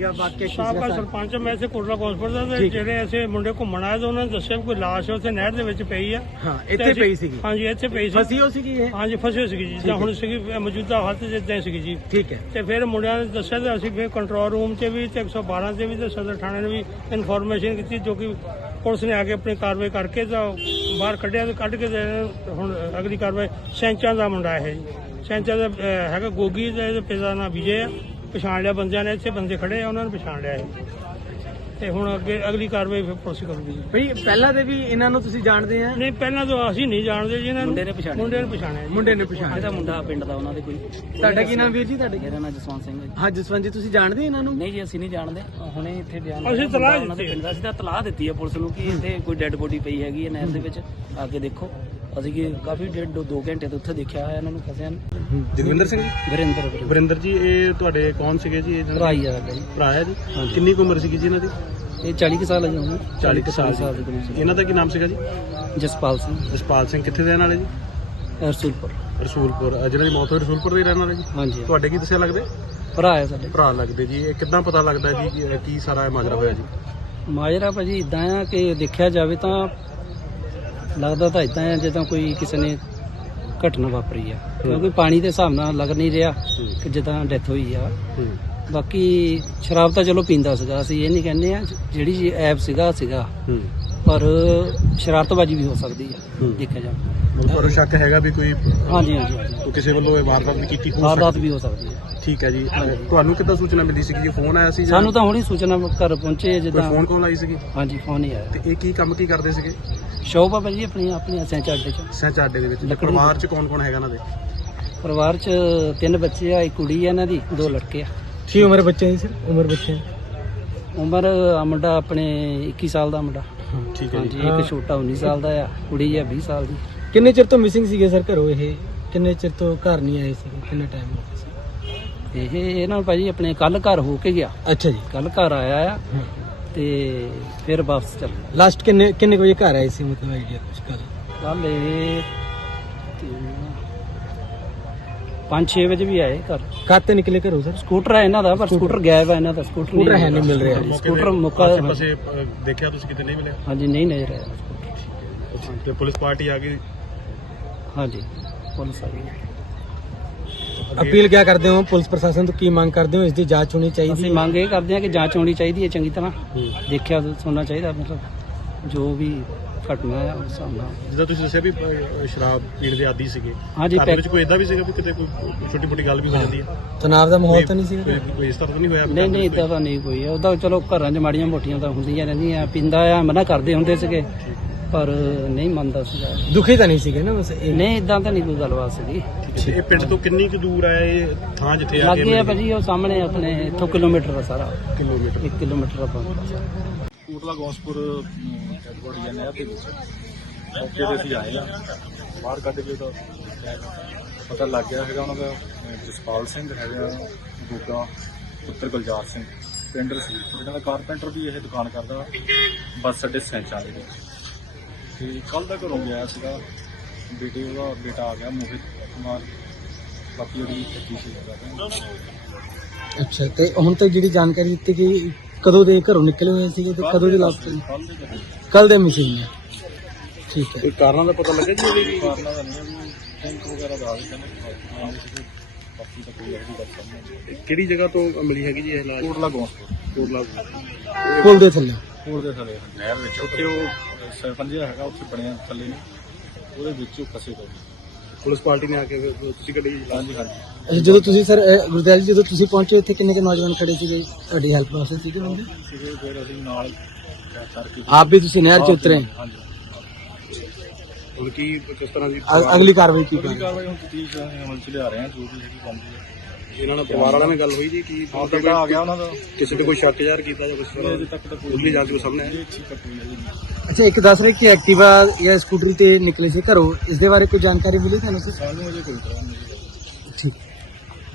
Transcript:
ਸਾਬਕਾ ਸਰਪੰਚ ਮੈਂ ਇਸੇ ਕੋਟਲਾ ਹਸਪਤਾਲ ਦਾ। ਜਿਹੜੇ ਐਸੇ ਮੁੰਡੇ ਘੁੰਮਣ ਆਏ ਤੇ ਉਹਨਾਂ ਨੇ ਦੱਸਿਆ ਵੀ ਕੋਈ ਲਾਸ਼ ਉੱਥੇ ਨਹਿਰ ਦੇ ਵਿੱਚ ਪਈ ਆ। ਹਾਂ ਇੱਥੇ ਪਈ ਸੀਗੀ। ਹਾਂਜੀ ਇੱਥੇ ਪਈ ਸੀ। ਫਸੀ ਹੋ ਸੀਗੀ ਇਹ? ਹਾਂਜੀ ਫਸੇ ਹੋਏ ਸੀਗੀ ਜੀ। ਠੀਕ ਜਾਂ ਹੈ। ਹੁਣ ਸੀਗੀ ਅ, ਮੌਜੂਦਾ ਹਾਲਤ ਜਿੱਦਾਂ ਸੀਗੀ ਜੀ। ਠੀਕ ਹੈ। ਤੇ ਫਿਰ ਮੁੰਡਿਆਂ ਨੇ ਦੱਸਿਆ ਤੇ ਅਸੀਂ ਫਿਰ ਕੰਟਰੋਲ ਰੂਮ 'ਚ ਵੀ ਤੇ 112 'ਤੇ ਵੀ ਤੇ ਸਦਰ ਥਾਣੇ ਨੇ ਵੀ ਇਨਫੋਰਮੇਸ਼ਨ ਕੀਤੀ ਜੋ ਕਿ ਪੁਲਿਸ ਨੇ ਆ ਕੇ ਆਪਣੀ ਕਾਰਵਾਈ ਕਰਕੇ ਤਾਂ ਬਾਹਰ ਕੱਢਿਆ ਤੇ ਕੱਢ ਕੇ ਹੁਣ ਅਗਲੀ ਕਾਰਵਾਈ ਸੈਂਚਾਂ ਦਾ ਮੁੰਡਾ ਜੀ। ਸੈਂਚਾਂ ਦਾ ਹੈਗਾ ਗੋਗੀ ਇਹਦੇ ਪਿਤਾ ਦਾ ਨਾਂ ਵਿਜੇ ਆ। ਪਛਾਣ ਲਿਆ ਬੰਦਿਆਂ ਨੇ ਇੱਥੇ ਬੰਦੇ ਖੜੇ ਆ ਉਹਨਾਂ ਨੇ ਪਛਾਣ ਲਿਆ ਇਹ। ਤੇ ਹੁਣ ਅੱਗੇ ਅਗਲੀ ਕਾਰਵਾਈ ਫਿਰ ਪੁਲਿਸ ਕਰੂਗੀ। ਜੀ ਭਈ ਪਹਿਲਾਂ ਦੇ ਵੀ ਇਹਨਾਂ ਨੂੰ ਤੁਸੀਂ ਜਾਣਦੇ ਆ? ਨਹੀਂ ਪਹਿਲਾਂ ਤਾਂ ਅਸੀਂ ਨਹੀਂ ਜਾਣਦੇ ਜੀ ਇਹਨਾਂ ਨੂੰ। ਮੁੰਡੇ ਨੇ ਪਛਾਣਿਆ। ਮੁੰਡੇ ਨੇ ਪਛਾਣਿਆ ਜੀ। ਮੁੰਡੇ ਨੇ ਪਛਾਣ ਇਹਦਾ ਮੁੰਡਾ ਪਿੰਡ ਦਾ ਉਹਨਾਂ ਦੇ ਕੋਈ। ਤੁਹਾਡਾ ਕੀ ਨਾਮ ਵੀਰ ਜੀ ਤੁਹਾਡੇ? ਮੇਰਾ ਨਾਮ ਜਸਵੰਤ ਸਿੰਘ ਹੈ ਜੀ। ਹਾਂ ਜਸਵੰਤ ਜੀ ਤੁਸੀਂ ਜਾਣਦੇ ਇਹਨਾਂ ਨੂੰ? ਨਹੀਂ ਜੀ ਅਸੀਂ ਨਹੀਂ ਜਾਣਦੇ। ਹੁਣੇ ਇੱਥੇ ਬਿਆਨ ਅਸੀਂ ਦਿੱਤਾ ਤਲਾਹ ਉਹਨਾਂ ਦੇ ਦਿੱਤੀ। ਹੈ। ਪਿੰਡ ਦਾ। ਅਸੀਂ ਤਾਂ ਤਲਾਹ ਦਿੱਤੀ ਹੈ ਪੁਲਿਸ ਨੂੰ ਕਿ ਇੱਥੇ ਕੋਈ ਡੈੱਡ ਬੋਡੀ ਪਈ ਹੈਗੀ ਹੈ ਨਹਿਰ ਦੇ ਵਿੱਚ। ਆ ਕੇ ਦੇਖੋ। ਅਸੀਂ ਕਿ ਕਾਫੀ ਡੇਢ ਦੋ ਦੋ ਘੰਟੇ ਤੋਂ ਉੱਥੇ ਦੇਖਿਆ ਹੋਇਆ ਇਹਨਾਂ ਨੂੰ ਫਸਿਆ ਨੂੰ। ਜਗਵਿੰਦਰ ਸਿੰਘ? ਵਰਿੰਦਰ ਵਰਿੰਦਰ ਵਰਿੰਦਰ ਜੀ ਇਹ ਤੁਹਾਡੇ ਕੌਣ ਸੀਗੇ ਜੀ? ਇਹ ਜਿਹੜਾ ਭਰਾ ਹੀ ਆ ਸਾਡਾ ਜੀ। ਭਰਾ ਹੈ ਜੀ? ਕਿੰਨੀ ਕੁ ਉਮਰ ਸੀਗੀ ਜੀ ਇਹਨਾਂ ਦੀ? ਇਹ 40 ਕੁ ਸਾਲ ਹੈ ਜੀ ਹੁਣ। 40 ਕੁ ਸਾਲ ਦੇ। ਕਰੀਬ ਸੀ। ਇਹਨਾਂ ਦਾ ਕੀ ਨਾਮ ਸੀਗਾ ਜੀ? ਜਸਪਾਲ ਸਿੰਘ। ਜਸਪਾਲ ਸਿੰਘ ਕਿੱਥੇ ਦੇ ਰਹਿਣ ਵਾਲੇ ਜੀ? ਰਸੂਲਪੁਰ। ਰਸੂਲਪੁਰ। ਅਹ ਜਿਹਨਾਂ ਦੀ ਮੌਤ ਹੋਈ ਰਸੂਲਪੁਰ ਦੇ ਹੀ ਰਹਿਣ ਵਾਲੇ ਜੀ? ਹਾਂਜੀ। ਤੁਹਾਡੇ ਕੀ ਦੱਸਿਆ ਲੱਗਦੇ? ਭਰਾ ਹੈ ਸਾਡੇ। ਭਰਾ ਲੱਗਦੇ ਜੀ। ਇਹ ਕਿੱਦਾਂ ਪਤਾ ਲੱਗਦਾ ਜੀ ਕਿ ਇਹ ਕੀ ਸਾਰਾ ਇਹ ਮਾਜਰਾ ਹੋਇਆ ਜੀ? ਮਾਜਰਾ ਭਾਜੀ ਇਦਾਂ ਆ ਕਿ ਦੇਖਿਆ ਜਾਵੇ ਤਾਂ ਲੱਗਦਾ ਤਾਂ ਇਦਾਂ ਆ ਜਿੱਦਾਂ ਕੋਈ ਕਿਸੇ ਨੇ ਘਟਨਾ ਵਾਪਰੀ ਆ। ਕਿਉਂਕਿ ਪਾਣੀ ਦੇ ਹਿਸਾਬ ਨਾਲ ਲੱਗ ਨਹੀਂ ਰਿਹਾ ਕਿ ਜਿੱਦਾਂ ਡੈਥ ਹੋਈ ਆ। ਹੂੰ ਬਾਕੀ ਸ਼ਰਾਬ ਤਾਂ ਚਲੋ ਪੀਂਦਾ ਸੀਗਾ ਅਸੀਂ ਇਹ ਨਹੀਂ ਕਹਿੰਦੇ ਆ ਜਿਹੜੀ ਜੀ ਐਪ ਸੀਗਾ ਸੀਗਾ। ਹੂੰ ਪਰ ਸ਼ਰਾਰਤਬਾਜ਼ੀ ਵੀ ਹੋ ਸਕਦੀ ਆ ਹੂੰ। ਦੇਖਿਆ ਜਾਵੇ। ਤੁਹਾਨੂੰ ਸ਼ੱਕ ਹੈਗਾ ਵੀ ਕੋਈ ਹਾਂਜੀ ਹਾਂਜੀ ਕਿਸੇ ਵੱਲੋਂ ਇਹ ਵਾਰਦਾਤ ਕੀਤੀ ਹੋ ਵਾਰਦਾਤ ਸਕਦੀ ਵੀ ਹੋ ਸਕਦੀ ਹੈ। ਠੀਕ ਹੈ ਜੀ। ਤੁਹਾਨੂੰ ਕਿੱਦਾਂ ਸੂਚਨਾ ਮਿਲੀ ਸੀਗੀ ਜੀ ਫੋਨ ਆਇਆ ਸੀ ਜਾਂ ਸਾਨੂੰ ਤਾਂ ਹੁਣੀ ਸੂਚਨਾ ਘਰ ਪਹੁੰਚੇ ਕੋਈ ਜਿੱਦਾਂ ਫੋਨ ਕਾਲ ਆਈ ਸੀਗੀ? ਹਾਂਜੀ ਫੋਨ ਹੀ ਆਇਆ। ਤੇ ਇਹ ਕੀ ਕੰਮ ਕੀ ਕਰਦੇ ਸੀਗੇ? ਸ਼ੌਪ ਆ ਭਾਜੀ ਆਪਣੀ ਆਪਣੀ ਅਸਾਂ ਚੱਡੇ ਚ ਸੈਂਚ ਆਡੇ ਦੇ ਵਿੱਚ। ਤੇ ਲੱਕੜੀ ਪਰਿਵਾਰ ਚ ਕੌਣ ਕੌਣ ਹੈਗਾ ਇਹਨਾਂ ਦੇ? ਪਰਿਵਾਰ ਚ ਤਿੰਨ ਬੱਚੇ ਆ ਇੱਕ ਕੁੜੀ ਆ ਇਹਨਾਂ ਦੀ ਦੋ ਲੜਕੇ ਆ। ਕੀ ਉਮਰ ਬੱਚੇ ਦੀ ਸਰ? ਉਮਰ ਬੱਚੇ ਉਮਰ ਆ ਮੁੰਡਾ ਆਪਣੇ 21 ਸਾਲ ਦਾ ਮੁੰਡਾ। ਠੀਕ ਹੈ ਜੀ। ਹਾਂਜੀ ਇੱਕ ਛੋਟਾ 19 ਸਾਲ ਦਾ ਆ ਕੁੜੀ ਆ 20 ਸਾਲ ਦੀ। ਕਿੰਨੇ ਚਿਰ ਤੋਂ ਮਿਸਿੰਗ ਸੀਗੇ ਸਰ ਘਰੋਂ ਇਹ? ਕਿੰਨੇ ਚਿਰ ਤੋਂ ਘਰ ਨਹੀਂ ਆਏ ਸੀ ਕਿੰਨਾ ਟਾਈਮ ਹੋ ਗਿਆ ਇਹ ਇਹਨਾਂ ਨੂੰ ਭਾਜੀ ਆਪਣੇ ਕੱਲ ਘਰ ਹੋ ਕੇ ਗਿਆ। ਅੱਛਾ ਜੀ। ਕੱਲ ਘਰ ਆਇਆ ਆ ਤੇ ਫਿਰ ਵਾਪਸ ਚੱਲ ਗਿਆ। ਲਾਸਟ ਕਿੰਨੇ ਕਿੰਨੇ ਕੁ ਵਜੇ ਘਰ ਆਏ ਸੀ? ਮਤਲਬ ਆਈਡੀਆ ਕੁਝ ਕਰ ਕੱਲ ਇਹ 5-6 ਵਜੇ ਵੀ ਆਏ ਘਰ। ਕਾਤੇ ਨਿਕਲੇ ਘਰੋਂ ਸਰ? ਸਕੂਟਰ ਹੈ ਇਹਨਾਂ ਦਾ ਪਰ ਸਕੂਟਰ ਗਾਇਬ ਹੈ ਇਹਨਾਂ ਦਾ ਸਕੂਟਰ ਸਕੂਟਰ ਹੈ ਨਹੀਂ ਮਿਲ ਰਿਹਾ। ਮੌਕੇ ਸਕੂਟਰ ਮੁੱਕਾ ਅਹ, ਦੇਖਿਆ ਤੁਸੀਂ ਕਿਤੇ ਨਹੀਂ ਮਿਲਿਆ? ਹਾਂਜੀ ਨਹੀਂ ਨਜ਼ਰ ਆਇਆ। ਤੇ ਪੁਲਿਸ ਪਾਰਟੀ ਆ ਗਈ। ਹਾਂਜੀ ਪੁਲਿਸ ਆ ਗਈ। ਅਪੀਲ ਕਿਆ ਕਰਦੇ ਹੋ? ਪੁਲਿਸ ਪ੍ਰਸ਼ਾਸਨ ਤੋਂ ਕੀ ਮੰਗ ਕਰਦੇ ਹੋ? ਇਸ ਦੀ ਜਾਂਚ ਹੋਣੀ ਚਾਹੀਦੀ ਅਸੀਂ ਹੈ? ਮੰਗ ਇਹ ਕਰਦੇ ਹਾਂ ਕਿ ਜਾਂਚ ਹੋਣੀ ਚਾਹੀਦੀ ਹੈ ਚੰਗੀ ਤਰ੍ਹਾਂ। ਹੂੰ। ਦੇਖਿਆ ਸੁਣਨਾ ਚਾਹੀਦਾ ਮਤਲਬ ਜੋ ਵੀ ਘਟਨਾ ਹੈ ਉਸ ਹਿਸਾਬ ਨਾਲ। ਜਿੱਦਾਂ ਤੁਸੀਂ ਦੱਸਿਆ ਵੀ ਅਹ, ਸ਼ਰਾਬ ਪੀਣ ਦੇ ਆਦੀ ਸੀਗੇ। ਹਾਂਜੀ, ਘਰ ਦੇ ਵਿੱਚ ਕੋਈ ਇਦਾਂ ਵੀ ਸੀਗਾ ਵੀ ਕਿਤੇ ਕੋਈ ਛੋਟੀ ਮੋਟੀ ਗੱਲ ਵੀ ਹੋ ਜਾਂਦੀ ਹੈ? ਤਣਾਅ ਦਾ ਮਾਹੌਲ ਤਾਂ ਨਹੀਂ ਸੀਗਾ? ਕੋਈ ਕੋਈ ਇਸ ਤਰ੍ਹਾਂ ਤਾਂ ਨਹੀਂ ਹੋਇਆ? ਨਹੀਂ ਨਹੀਂ ਇਦਾਂ ਤਾਂ ਨਹੀਂ ਕੋਈ ਉਹਦਾ ਚਲੋ ਘਰਾਂ 'ਚ ਮਾੜੀਆਂ ਮੋਟੀਆਂ ਤਾਂ ਹੁੰਦੀਆਂ ਰਹਿੰਦੀਆਂ। ਪਿੰਦਾ ਆ ਮਨਾ ਕਰਦੇ ਹੁੰਦੇ ਸੀਗੇ। ਪਰ ਨਹੀਂ ਮੰਨਦਾ ਸੀਗਾ। ਦੁਖੀ ਤਾਂ ਨਹੀਂ ਸੀਗੇ ਨਾ ਬਸ ਇਹ? ਨਹੀਂ ਇਦਾਂ ਤਾਂ ਨਹੀਂ ਕੋਈ ਗੱਲਬਾਤ ਸੀਗੀ। ਇਹ ਪਿੰਡ ਤੋਂ ਕਿੰਨੀ ਕੁ ਦੂਰ ਹੈ ਇਹ ਥਾਂ ਜਿੱਥੇ ਆ ਲੱਗੇ ਆ ਭਾਜੀ ਉਹ ਸਾਹਮਣੇ ਆਪਣੇ ਇੱਥੋਂ ਕਿਲੋਮੀਟਰ ਦਾ ਸਾਰਾ। ਕਿਲੋਮੀਟਰ। 1 ਕਿਲੋਮੀਟਰ ਦਾ ਪੰਪ ਕੋਟਲਾ ਗੌਸਪੁਰ ਹੈਡਕੁਆਟਰ ਨਹਿਰ ਦੇ ਵਿੱਚ ਮੌਕੇ ਤੇ ਅਸੀਂ ਆਏ ਆ। ਬਾਹਰ ਕੱਢ ਕੇ ਤਾਂ ਪਤਾ ਲੱਗ ਗਿਆ ਹੈਗਾ ਉਹਨਾਂ ਦਾ ਜਸਪਾਲ ਸਿੰਘ ਹੈਗਾ ਗੁੱਗਾ ਪੁੱਤਰ ਗੁਲਜ਼ਾਰ ਸਿੰਘ। ਪਿੰਡ ਰਸੂਲ ਇਹਨਾਂ ਦਾ ਕਾਰਪੈਂਟਰ ਵੀ ਇਹ ਦੁਕਾਨ ਕਰਦਾ ਬੱਸ ਅੱਡੇ ਸੈਂਚਾਂ ਦੇ ਵਿੱਚ। ਤੇ ਕੱਲ ਦਾ ਘਰੋਂ ਗਿਆ ਸੀਗਾ। ਬੇਟੇ ਉਹਦਾ ਬੇਟਾ ਆ ਗਿਆ ਮੋਹਿਤ ਕੁਮਾਰ। ਬਾਕੀ ਉਹਦੀ ਤਫਤੀਸ਼ ਹੈਗਾ ਅੱਛਾ ਤੇ ਹੁਣ ਤੱਕ ਜਿਹੜੀ ਜਾਣਕਾਰੀ ਦਿੱਤੀ ਗਈ ਕਦੋਂ ਦੇ ਘਰੋਂ ਨਿਕਲੇ ਹੋਏ ਸੀਗੇ ਤੇ ਕਦੋਂ ਦੀ ਲਾਸਟ ਕੱਲ ਦੇ ਮਿਸਿੰਗ ਹੈ ਠੀਕ ਹੈ। ਕੋਈ ਕਾਰਨਾਂ ਦਾ ਪਤਾ ਲੱਗਾ ਜੀ ਇਹਦੇ ਕਾਰਨਾਂ ਦਾ ਨਹੀਂ ਟੈਂਕ ਵਗੈਰਾ ਦਾ ਕਿਹੜੀ ਜਗ੍ਹਾ ਤੋਂ ਮਿਲੀ ਹੈਗੀ ਜੀ ਇਹ ਲਾਸ਼? ਕੋਟਲਾ ਗੌਸਪੁਰ ਕੋਟਲਾ ਪੁਲ ਦੇ ਥੱਲੇ। ਕੋਲ ਦੇ ਥਲੇ। ਨਹਿਰ ਵਿੱਚ। ਉੱਥੇ ਉਹ ਸਰਪੰਚ ਜਿਹੜਾ ਹੈਗਾ ਉੱਥੇ ਬਣਿਆ ਥੱਲੇ ਨੇ ਉਹਦੇ ਵਿੱਚ ਉਹ ਫਸੇ ਪਏ ਪੁਲਿਸ ਪਾਰਟੀ ਨੇ ਆ ਕੇ ਫਿਰ ਤੁਸੀਂ ਕੱਢੀ ਹਾਂਜੀ ਹਾਂਜੀ। ਅੱਛਾ ਜਦੋਂ ਤੁਸੀਂ ਸਰ ਅਹ, ਗੁਰਦਿਆਲ ਜੀ ਜਦੋਂ ਤੁਸੀਂ ਪਹੁੰਚੇ ਇੱਥੇ ਕਿੰਨੇ ਕੇ ਨੌਜਵਾਨ ਖੜੇ ਸੀਗੇ? ਤੁਹਾਡੀ ਹੈਲਪ ਵਾਸਤੇ ਸੀਗੇ ਬੰਦੇ ਸੀਗੇ ਫਿਰ ਅਸੀਂ ਨਾਲ ਕਰਕੇ ਆਪ ਵੀ ਤੁਸੀਂ ਨਹਿਰ 'ਚ ਉਤਰੇ? ਹਾਂਜੀ ਹੁਣ ਕੀ ਕਿਸ ਤਰ੍ਹਾਂ ਦੀ ਅ- ਅਗਲੀ ਕਾਰਵਾਈ ਕੀ ਅਗਲੀ ਕਰ ਕਾਰਵਾਈ ਹੁਣ ਤੀਜ ਅਮਲ ਚ ਲਿਆ ਰਹੇ ਹਾਂ ਜੋ ਵੀ ਹੈਗੀ ਬਣਦੀ ਹੈ ਇਹਨਾਂ ਨਾਲ ਪਰਿਵਾਰ ਵਾਲਿਆਂ ਨਾਲ ਗੱਲ ਹੋਈ ਜੀ ਕਿ ਹਾਂ ਬੇਟਾ ਆ ਗਿਆ ਉਹਨਾਂ ਦਾ। ਕਿਸੇ ਤੇ ਕੋਈ ਸ਼ੱਕ ਜ਼ਾਹਰ ਕੀਤਾ ਜਾਂ ਕੁਝ ਅਜੇ ਤੱਕ ਤਾਂ ਕੋਈ ਅਗਲੀ ਜਾਂਚ ਕੋ ਸਾਹਮਣੇ ਆਇਆ ਅੱਛਾ ਇੱਕ ਦੱਸ ਰਹੇ ਕਿ ਐਕਟਿਵਾ ਜਾਂ ਸਕੂਟਰੀ ਤੇ ਨਿਕਲੇ ਸੀ ਘਰੋਂ ਇਸ ਦੇ ਬਾਰੇ ਕੋਈ ਜਾਣਕਾਰੀ ਮਿਲੀ ਤੁਹਾਨੂੰ? ਸਰ ਸਾਨੂੰ ਅਜੇ ਕੋਈ ਤਰ੍ਹਾਂ ਨਹੀਂ ਠੀਕ।